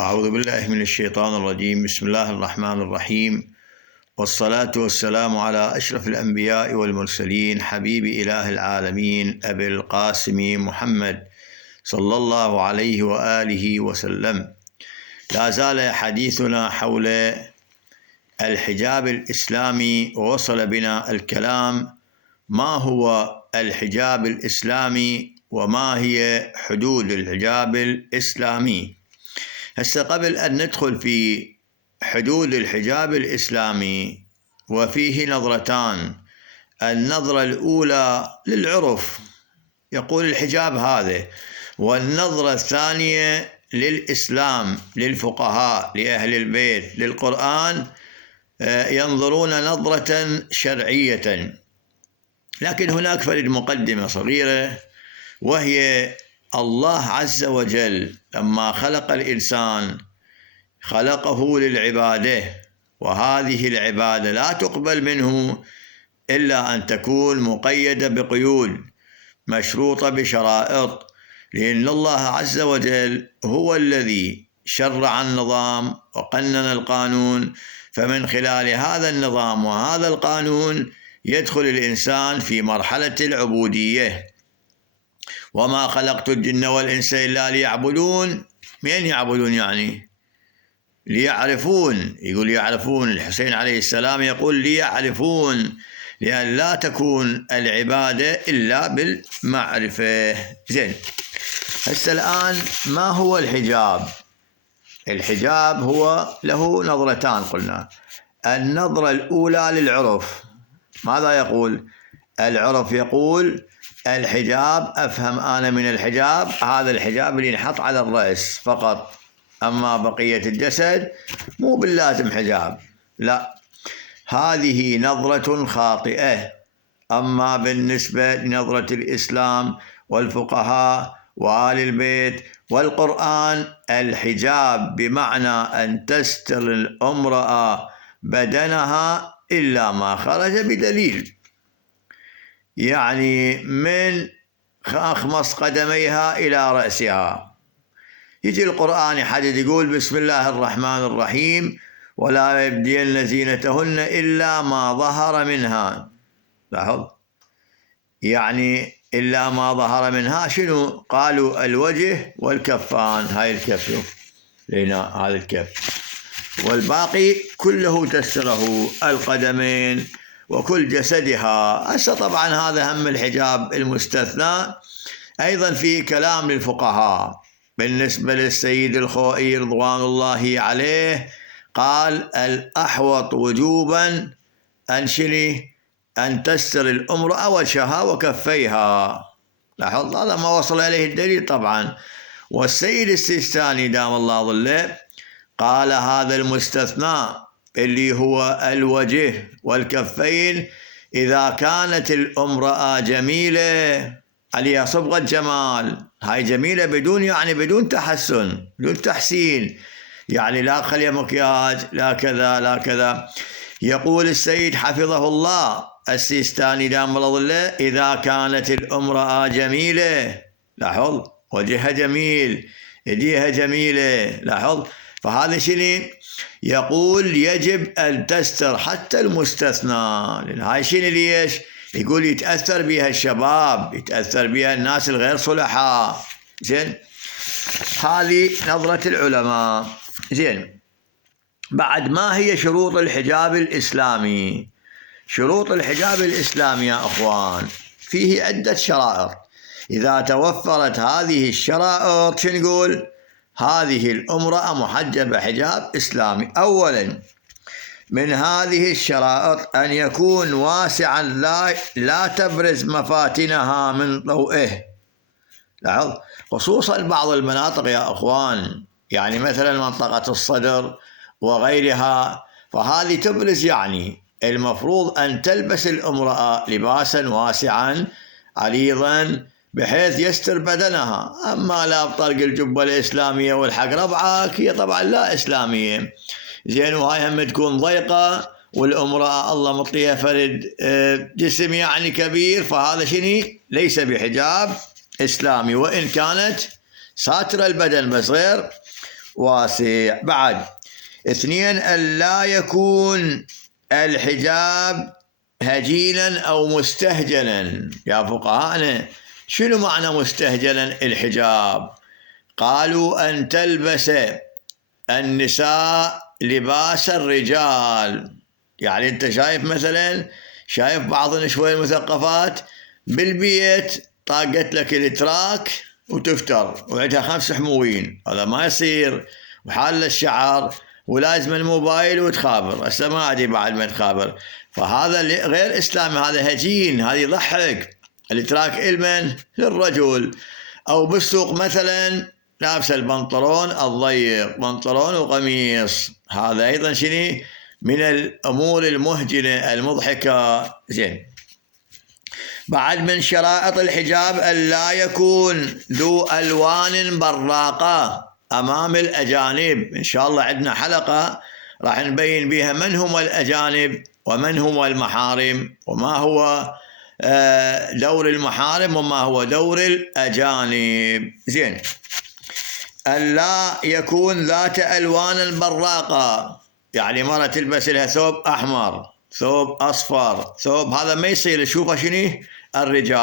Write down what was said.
أعوذ بالله من الشيطان الرجيم. بسم الله الرحمن الرحيم، والصلاة والسلام على أشرف الأنبياء والمرسلين، حبيب إله العالمين أبي القاسم محمد صلى الله عليه وآله وسلم. لا زال حديثنا حول الحجاب الإسلامي، ووصل بنا الكلام ما هو الحجاب الإسلامي وما هي حدود الحجاب الإسلامي. هسه قبل أن ندخل في حدود الحجاب الإسلامي، وفيه نظرتان. النظرة الأولى للعرف، يقول الحجاب هذا، والنظرة الثانية للإسلام، للفقهاء، لأهل البيت، للقرآن، ينظرون نظرة شرعية. لكن هناك فرق مقدمة صغيرة، وهي الله عز وجل لما خلق الإنسان خلقه للعبادة، وهذه العبادة لا تقبل منه إلا أن تكون مقيدة بقيود، مشروطة بشرائط، لأن الله عز وجل هو الذي شرع النظام وقنن القانون، فمن خلال هذا النظام وهذا القانون يدخل الإنسان في مرحلة العبودية. وما خلقت الجن والإنس إلا ليعبدون. من يعبدون؟ يعني ليعرفون. يقول يعرفون. الحسين عليه السلام يقول ليعرفون، لأن لا تكون العبادة إلا بالمعرفة. زين، هسه الآن ما هو الحجاب؟ الحجاب هو له نظرتان قلنا. النظرة الأولى للعرف. ماذا يقول العرف؟ يقول الحجاب، أفهم أنا من الحجاب هذا الحجاب اللي ينحط على الرأس فقط، أما بقية الجسد مو باللازم حجاب. لا، هذه نظرة خاطئة. أما بالنسبة لنظرة الإسلام والفقهاء وآل البيت والقرآن، الحجاب بمعنى أن تستر الامرأة بدنها إلا ما خرج بدليل، يعني من أخمص قدميها إلى رأسها. يجي القرآن يحدد يقول بسم الله الرحمن الرحيم: ولا يبدين زينتهن إلا ما ظهر منها. لاحظ، يعني إلا ما ظهر منها شنو؟ قالوا الوجه والكفان. هاي الكف لنا، هذا الكف، والباقي كله تستره القدمين وكل جسدها. هسه طبعا هذا هم الحجاب المستثنى. أيضا في كلام للفقهاء بالنسبة للسيد الخوئي رضوان الله عليه، قال الأحوط وجوبا أن تستر الامرأة وجهها وكفيها. لاحظ، هذا ما وصل إليه الدليل طبعا. والسيد السيستاني دام الله ظله قال هذا المستثنى اللي هو الوجه والكفين إذا كانت الامرأة جميلة عليها صبغة جمال. هاي جميلة بدون، يعني بدون تحسن، بدون تحسين، يعني لا خلي مكياج، لا كذا لا كذا. يقول السيد حفظه الله السيستاني دام الله ظله إذا كانت الامرأة جميلة، لاحظ، وجهها جميل، يديها جميلة، لاحظ، فهذا شنو يقول؟ يجب أن تستر حتى المستثنى. لأن هاي شنو؟ ليش؟ يقول يتأثر بها الشباب، يتأثر بها الناس الغير صلحاء. زين، هذه نظرة العلماء. زين، بعد ما هي شروط الحجاب الإسلامي؟ شروط الحجاب الإسلامي يا أخوان فيه عدة شرائط. إذا توفرت هذه الشرائط شنو نقول؟ هذه الامرأة محجبة حجاب إسلامي. أولا من هذه الشرائط أن يكون واسعا لا تبرز مفاتنها من ضوئه. لاحظ، خصوصا بعض المناطق يا أخوان، يعني مثلا منطقة الصدر وغيرها، فهذه تبرز، يعني المفروض أن تلبس الامرأة لباسا واسعا عريضا بحيث يستر بدنها. أما لا بطرق الجبة الإسلامية والحق ربعك، هي طبعا لا إسلامية. زين، وهاي هم تكون ضيقة، والامرأة الله مطيها فرد جسم يعني كبير، فهذا شنو؟ ليس بحجاب إسلامي، وإن كانت ساترة البدن بس غير واسع. بعد 2 ألا يكون الحجاب هجينا أو مستهجنا. يا فقهاءنا شنو معنى مستهجنا الحجاب؟ قالوا أن تلبس النساء لباس الرجال. يعني أنت شايف مثلا، شايف بعض شوي المثقفات بالبيت طاقت لك التراك وتفتر وعندها 5 حموين، هذا ما يصير. وحال الشعر ولازم الموبايل وتخابر، هسه ما أدري بعد ما تخابر، فهذا غير إسلامي، هذا هجين، هذا يضحك. التراك إلمن للرجل. أو بالسوق مثلا لابس البنطلون الضيق، بنطلون وقميص، هذا أيضا شنو من الأمور المهجنة المضحكة. زين. بعد من شرائط الحجاب ألا يكون ذو ألوان براقة أمام الأجانب. إن شاء الله عندنا حلقة راح نبين بها من هم الأجانب ومن هم المحارم، وما هو دور المحارم وما هو دور الأجانب. زين. ألا يكون ذات ألوان براقة، يعني مرة تلبس لها ثوب أحمر، ثوب أصفر، ثوب، هذا ما يصير. شوفها شنو الرجال